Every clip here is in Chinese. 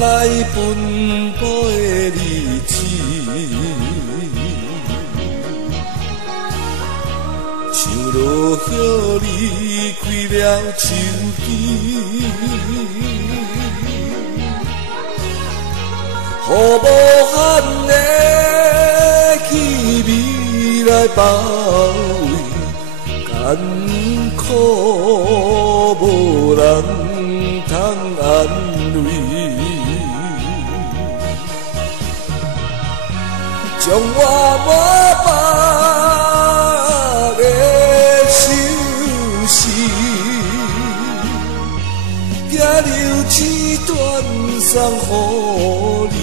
来奔波的日子，像落叶离开了树枝，予无限的气味来包围，艰苦无人通安慰。将我满腹的心事，寄留一段送予你。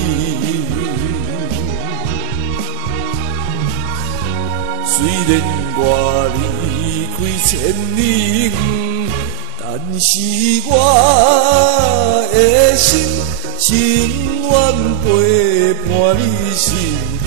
虽然我离开千里远，但是我的心永远陪伴你身边。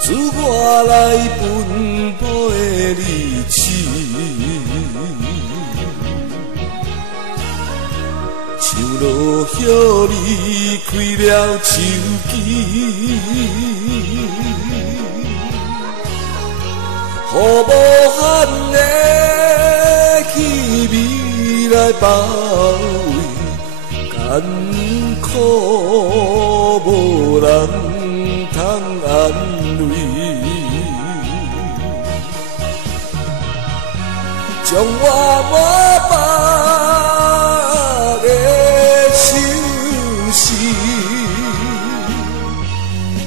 自我来奔波的日子，像落叶离开了树枝，予无限的气味来包围，艰苦无人通安慰。将我满腹的心事，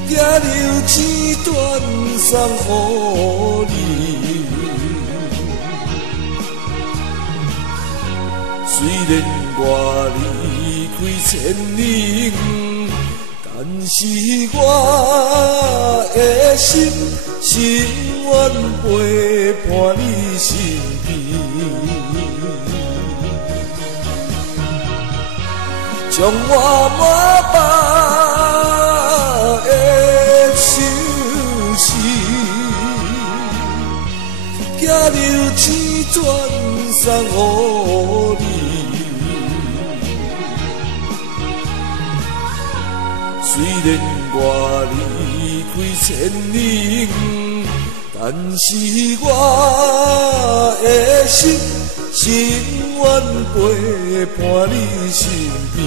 寄留一段送予你。虽然我离开千里远，但是我的心永远陪伴你身边。将我满腹的心事，寄留一段送予你。虽然我离开千里远，但是我的心永远陪伴你身边。